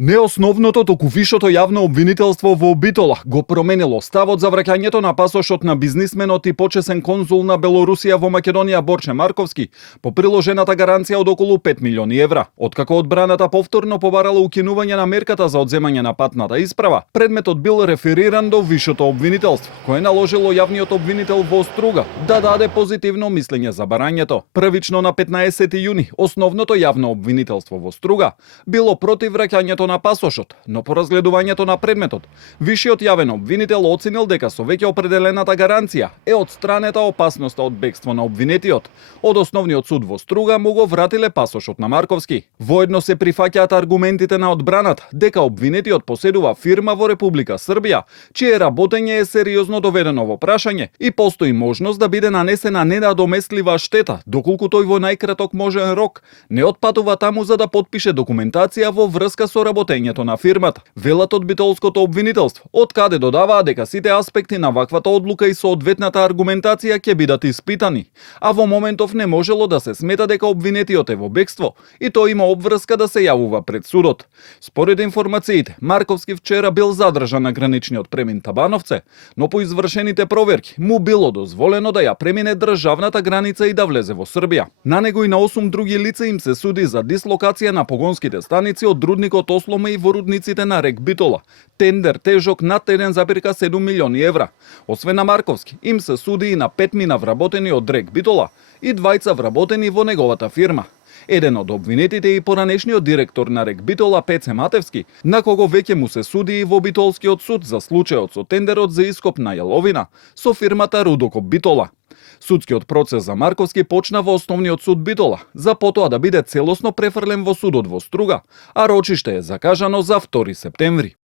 Не основното, току вишото јавно обвинителство во Битола го променило ставот за враќањето на пасошот на бизнисменот и почесен конзул на Белорусија во Македонија Борче Марковски по приложената гаранција од околу 5 милиони евра. Откако одбраната повторно побарала укинување на мерката за одземање на патната исправа, предметот бил рефериран до вишото обвинителство, кое наложило јавниот обвинител во Струга да даде позитивно мислење за барањето. Првично на 15 јуни, основното јавно обвинителство во Струга било против враќањето на пасошот, но по разгледувањето на предметот, вишиот јавен обвинител оценил дека со веќе определената гаранција е одстранета опасноста од бегство на обвинетиот. Од основниот суд во Струга му го вратиле пасошот на Марковски. Воедно се прифаќаат аргументите на одбраната дека обвинетиот поседува фирма во Република Србија, чие работење е сериозно доведено во прашање и постои можност да биде нанесена ненадоместлива штета, доколку тој во најкраток можен рок не отпатува таму за да потпише документација во врска со работењето на фирмата. Велат од битолското обвинителство, од каде додаваа дека сите аспекти на ваквата одлука и соодветната аргументација ќе бидат испитани, а во моментов не можело да се смета дека обвинетиот е во бегство и тој има обврска да се јавува пред судот. Според информациите, Марковски вчера бил задржан на граничниот премин Табановце, но по извршените проверки му било дозволено да ја премине државната граница и да влезе во Србија. На него и на 8 други лица им се суди за дислокација на погонските станици од рудникот Осломе и во рудниците на рек Битола. Тендер тежок над 1,7 милиони евра. Освен на Марковски, им се суди и на 5 мина вработени од рек Битола и 2 вработени во неговата фирма. Еден од обвинетите и поранешниот директор на рек Битола Пеце Матевски, на кого веќе му се суди и во Битолскиот суд за случајот со тендерот за ископ на јаловина со фирмата Рудокоп Битола. Судскиот процес за Марковски почна во основниот суд Битола, за потоа да биде целосно префрлен во судот во Струга, а рочиште е закажано за 2 септември.